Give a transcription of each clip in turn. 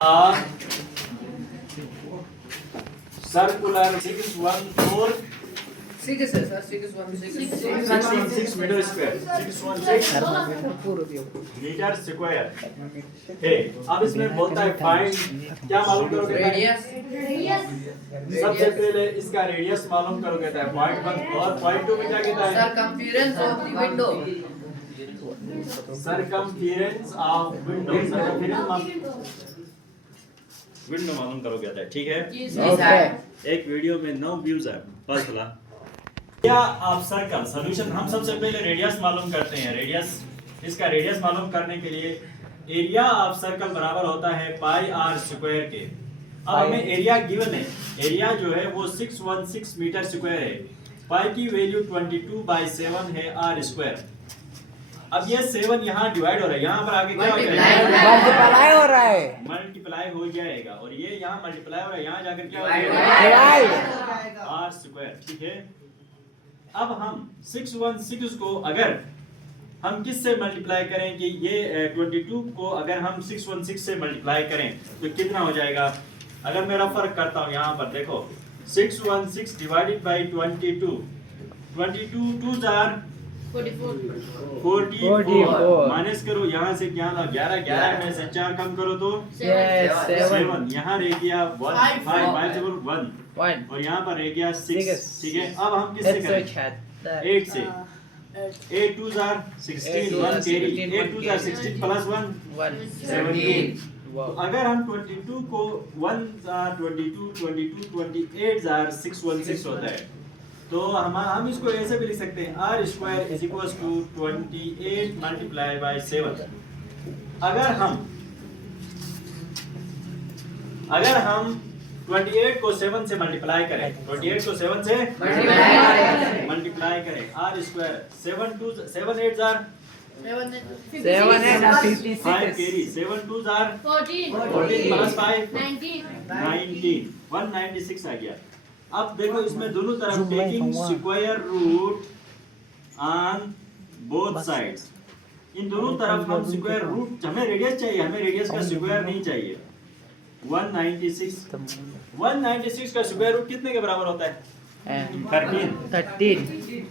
a circular 614 616 meter square 616 metre square है। अब इसमें बोलता है फाइंड, क्या मालूम करोगे? रेडियस। सबसे पहले इसका रेडियस मालूम करोगे कहता है 0.1 और 0.2 में क्या कहता है? Circumference of the window. Circumference of window, window मालूम करोगे कहता है। ठीक है, एक वीडियो में 9 व्यूज है बस भला। क्या आप सर्कल सॉल्यूशन, हम सबसे पहले रेडियस मालूम करते हैं। रेडियस, इसका रेडियस मालूम करने के लिए एरिया ऑफ सर्कल बराबर होता है पाई आर स्क्वायर के। अब हमें एरिया गिवन है, एरिया जो है वो 616 मीटर स्क्वायर है। पाई की वैल्यू 22/7 है आर स्क्वायर। अब ये 7 यहाँ डिवाइड हो रहा है, यहाँ पर आगे क्या हो जाएगा? मल्टीप्लाई हो रहा है, मल्टीप्लाई हो जाएगा और ये यहाँ मल्टीप्लाई हो रहा है, यहाँ जाकर क्या हो डिवाइड जाएगा? R square. ठीक है, अब हम 616 को अगर हम किस से मल्टीप्लाई करें कि ये 22 को अगर हम 616 से मल्टीप्लाई करें तो कितना हो जाएगा? अगर मैं रफ वर्क करता हूँ यहाँ पर देखो, 616 डिवाइडेड बाई 22, 22 2 जार 44 माइनस करो यहाँ से, क्या 11 11 में से 4 कम करो तो 7, यहाँ रह गया 1 5 1 और यहाँ पर रह गया 6। ठीक है, अब हम किससे करें? 8 से। 8 2 जार 16 1 कैरी, 8 2 जार 16 प्लस 1 17। तो अगर हम 22 को 1 जार 22 22 28 जार 616 होता है, तो हम इसको ऐसे भी लिख सकते हैं r square is equals to 28 multiply by 7। अगर हम 28 को 7 से मल्टीप्लाई करें, 28 को 7 से मल्टीप्लाई करें, r स्क्वायर 7 8 जार 5 कैरी, 7 2 जार 14 प्लस 5 19 196 आ गया। अब देखो इसमें दोनों तरफ taking square root on both sides, इन दोनों तरफ हम स्क्वायर रूट, हमें रेडियस चाहिए, हमें रेडियस का स्क्वायर नहीं चाहिए। 196 का स्क्वायर रूट कितने के बराबर होता है? 13।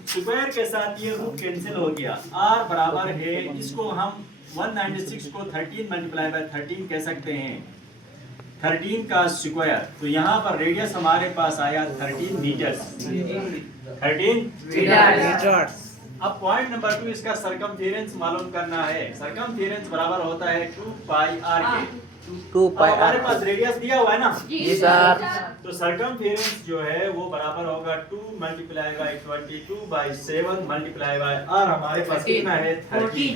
स्क्वायर के साथ ये रूट कैंसिल हो गया, r बराबर है, इसको हम 196 को 13 मल्टीप्लाई बाय 13 कह सकते हैं, 13 का स्क्वायर। तो यहाँ पर रेडियस हमारे पास आया 13 मीटर्स। 13 मीटर्स। अब पॉइंट नंबर 2, इसका सरकमफेरेंस मालूम करना है। सरकमफेरेंस बराबर होता है 2 पाई आर के। 2 पाई हमारे पास रेडियस दिया हुआ है ना जी सर, तो सरकमफेरेंस जो है वो बराबर होगा 2 multiply by 22/7 multiply by R. हमारे पास कितना है? 13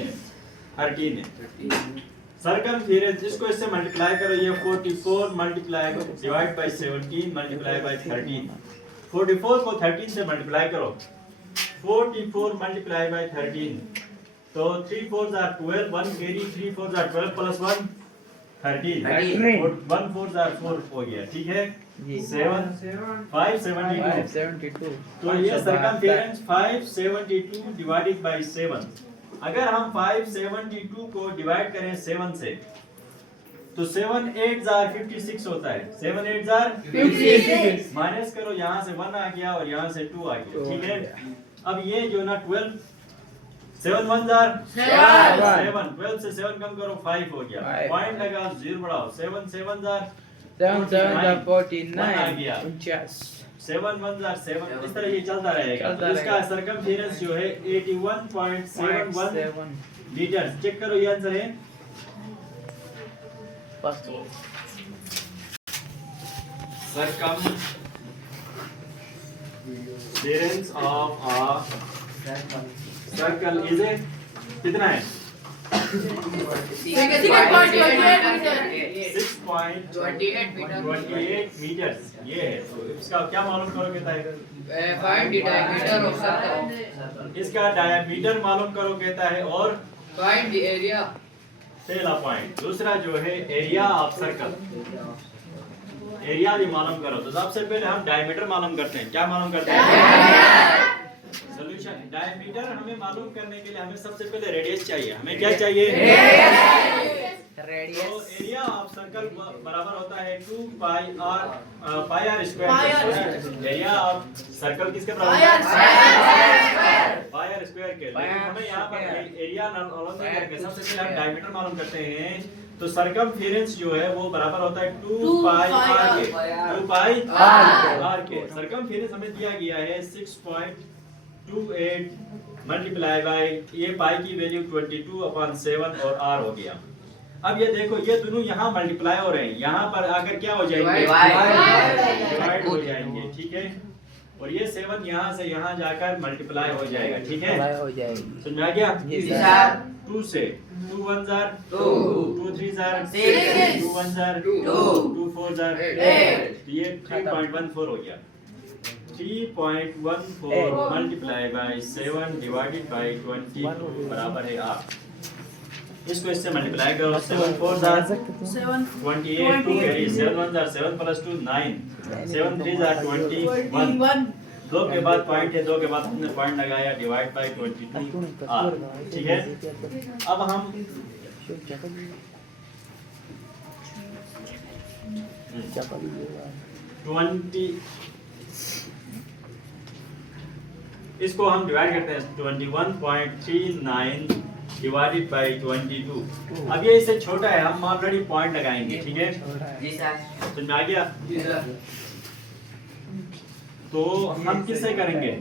है। सरकमफेरेंस, इसको इससे मल्टीप्लाई करो, ये 44 multiply divide by 17 multiply by 13। 44 को 13 से मल्टीप्लाई करो, 44 मल्टीप्लाई बाय 13, तो 3 4 jar 12, 1 carry, 3 4 jar 12 plus 1 13, 1 4 jar 4 हो गया। ठीक है, 7 572। तो ये सरकमफेरेंस 572 डिवाइडेड बाय 7। अगर हम 572 को डिवाइड करें 7 से तो 7 8 जार 56 होता है, 7 8 जार 56। माइनस करो, यहाँ से 1 आ गया और यहाँ से 2 आ गया। ठीक है, अब ये जो ना 12 7 1 जार 7, 12 से 7 कम करो 5 हो गया, पॉइंट लगा 0 बढ़ाओ, 7 7 जार 49 आ गया, 7 1 जार 7, इस तरह ये चलता रहेगा। तो इसका सरकमफेरेंस जो है 81.71 मीटर। चेक करो, ये आंसर है। Circumference of a circle is a कितना है? 6.28 मीटर। ये है, तो इसका क्या मालूम करोगे? Find the diameter of circle. इसका डायमीटर मालूम करो कहता है, और Find the area. पहला पॉइंट। दूसरा जो है एरिया ऑफ सर्कल, एरिया भी मालूम करो। तो सबसे पहले हम डायमीटर मालूम करते हैं। क्या मालूम करते हैं? सॉल्यूशन। डायमीटर हमें मालूम करने के लिए हमें सबसे पहले रेडियस चाहिए। हमें क्या चाहिए? तो Radius. एरिया ऑफ सर्कल बराबर होता है 2 pi r square. Area of circle किसके बराबर है? पाई आर स्क्वायर के। लेकिन हमें यहाँ पर एरिया मालूम नहीं करेंगे, सबसे पहले हम डायमीटर मालूम करते हैं। तो सरकमफेरेंस जो है वो बराबर होता है 2 पाई आर के। 2 पाई आर के। सरकमफेरेंस हमें दिया गया है 6.28 मल्टीप्लाई बाय ये पाई की वैल्यू 22/7 और आर हो गया। अब ये देखो ये दोनों यहाँ मल्टीप्लाई हो रहे हैं, यहाँ पर आकर क्या हो जाएंगे? डिवाइड हो जाएंगे, ठीक है। और ये 7 यहाँ से यहाँ जाकर मल्टीप्लाई हो जाएगा, ठीक है। हो जाएगी। समझ में आ गया? जी सर। 2 से 2 1 जार 2 2 3 जार 6 2 1 जार 2 2 4 जार 8। तो ये 3.14 हो गया। 3.14 मल्टीप्लाई बाय 7 डिवाइडेड बाय 22 बराबर है 8। इसको इससे मल्टीप्लाई करो। 7 4 jar 28 2 carry 7 1 jar 7 plus 2 9 7 3 jar 21 2 के बाद पॉइंट है, 2 के बाद हमने पॉइंट लगाया डिवाइड बाय 22 आर, ठीक है। अब हम 20 इसको हम डिवाइड करते हैं 21.39 डिवाइडेड बाय 22। अब ये इससे छोटा है, हम ऑलरेडी पॉइंट लगाएंगे, ठीक है। जी सर। समझ में आ गया? जी सर। तो हम किससे करेंगे?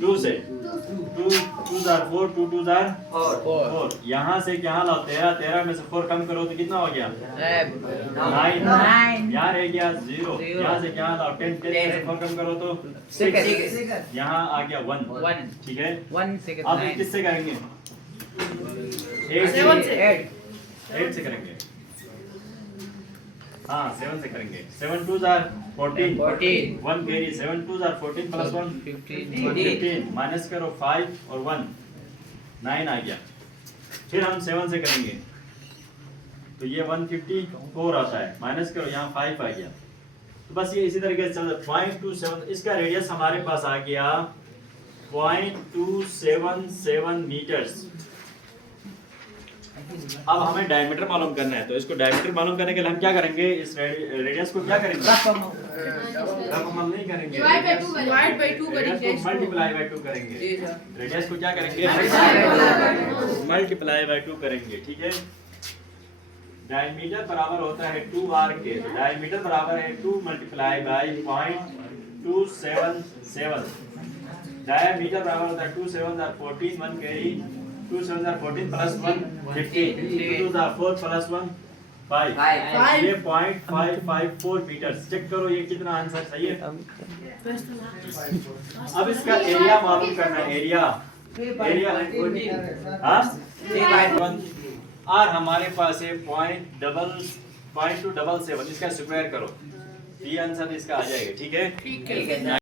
2 से 2 2 जार 4 2 2 जार 4। यहाँ से यहाँ लाओ 13 13 में से 4 कम करो तो कितना हो गया? 9। यहाँ रह गया 0। यहाँ से यहाँ लाओ 10 10 में से 4 कम करो तो 6। यहाँ आ गया 1, ठीक है। 1 second. अब किससे करेंगे? 8 से करेंगे। हाँ 7 से करेंगे। 7 2 जार 14 1 कैरी 7 2 जार 14 प्लस 1 15 माइनस करो 5 और 1 9 आ गया। फिर हम 7 से करेंगे तो ये 154 आता है, माइनस करो यहाँ 5 आ गया। तो बस ये इसी तरीके से चल 0.27 इसका रेडियस हमारे पास आ गया 0.277 मीटर्स। अब हमें डायमीटर मालूम करना है, तो इसको डायमीटर मालूम करने के लिए हम क्या करेंगे? इस रेडियस को क्या करेंगे? रकम हम नहीं करेंगे, रेडियस को मल्टीप्लाई बाय 2 करेंगे। रेडियस को क्या करेंगे? मल्टीप्लाई बाय 2 करेंगे, ठीक है। डायमीटर बराबर होता है 2r के। तो डायमीटर बराबर है 2 मल्टीप्लाई बाय 0.277। डायमीटर बराबर होता है 2 7 14 1 कैरी 2 7 14 प्लस 1 15 2 4 प्लस 1 5 ये 0.554 मीटर। चेक करो ये कितना आंसर सही है। अब इसका एरिया मालूम करना है। एरिया आर हमारे पास है 0.277। इसका स्क्वायर करो, ये आंसर इसका आ जाएगा, ठीक है।